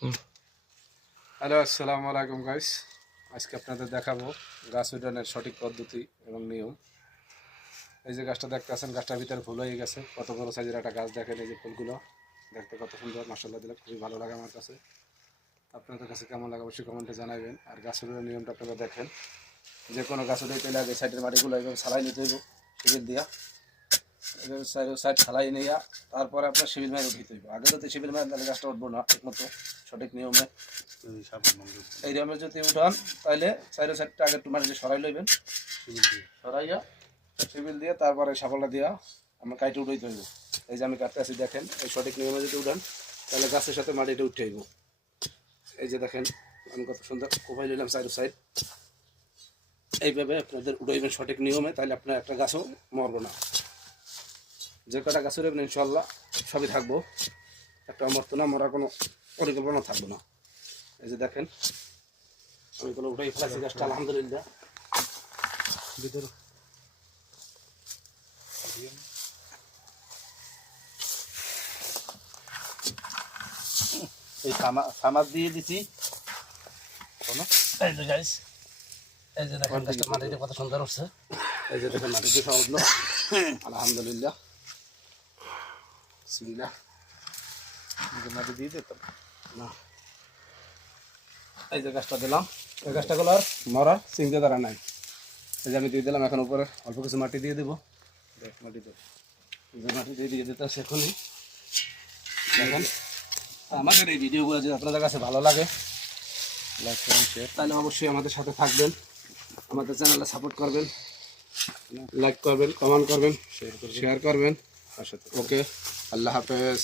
Hello, আসসালামু আলাইকুম guys. আজকে আপনাদের দেখাবো গাছ উঠানের সঠিক পদ্ধতি এবং নিয়ম। এই যে গাছটা দেখতে আছেন, গাছটার ভিতরে ফুল হয়ে গেছে। কত বড় সাইজের একটা গাছ, দেখেন এই যে ফুলগুলো দেখতে কত সুন্দর, মাশাআল্লাহ দিলে খুবই ভালো লাগে আমার কাছে। আপনাদের কাছে কেমন লাগে অবশ্যই কমেন্টে জানাবেন। আর গাছ উঠানের নিয়মটা আপনারা দেখেন, যে কোনো গাছ উঠাইতে আগে সাইডের মাটিগুলো এইভাবে ছালাই নিতে হইব শিবির দিয়া, এভাবে সাইড ছালাই নিয়ে তারপরে আপনার শিবির মায়ের উঠিতে হইব। আগে যদি শিবির মায়ের তাহলে গাছটা উঠবো না ঠিকমতো সঠিক নিয়মে। এই নিয়মে যদি উঠান তাহলে চাইরো সাইডটা আগে একটু মাটিতে সরাই লইবেন, সরাইয়া শিবিল দিয়ে তারপরে সাফলটা দিয়া আমরা কাইটে উঠাইতে হইব। এই যে আমি কাটতে আছি, দেখেন এই সঠিক নিয়মে যদি উঠান তাহলে গাছের সাথে মাটিটা উঠে আইব। এই যে দেখেন আমি কত সুন্দর কোপাই লইলাম চাইরো সাইড। এইভাবে আপনাদের উঠাইবেন সঠিক নিয়মে, তাহলে আপনার একটা গাছও মরবো না। যে কটা গাছ উঠাবেন ইনশাল্লাহ সবই থাকবো, একটা মরতো না, মরার কোনো পরিকল্পনা থাকবো না। এই যে দেখেন আমি কোনো উঠাই ফেলাছি গাছটা আলহামদুলিল্লাহ। ভিতরে এই সামাজ দিয়ে দিছি। এই যে গাইস, এই যে দেখেন গাছটা মাটিতে কত সুন্দর উঠছে। এই যে দেখেন মাটিতে সব উঠলো আলহামদুলিল্লাহ। বিসমিল্লাহ। মাটি দিয়ে দিতাম না, এই যে গাছটা দিলাম, এই গাছটাগুলো আর মরার চিন্তা ধারা নাই। এই যে আমি দিয়ে দিলাম, এখন উপরে অল্প কিছু মাটি দিয়ে দেবো। মাটিতে মাটি দিয়ে দিতে এখনই দেখেন। আমাদের এই ভিডিওগুলো যদি আপনাদের কাছে ভালো লাগে লাইক করবেন, শেয়ার, তাহলে অবশ্যই আমাদের সাথে থাকবেন, আমাদের চ্যানেলটা সাপোর্ট করবেন, লাইক করবেন, কমেন্ট করবেন, শেয়ার করবেন। ওকে, আল্লাহ হাফেজ।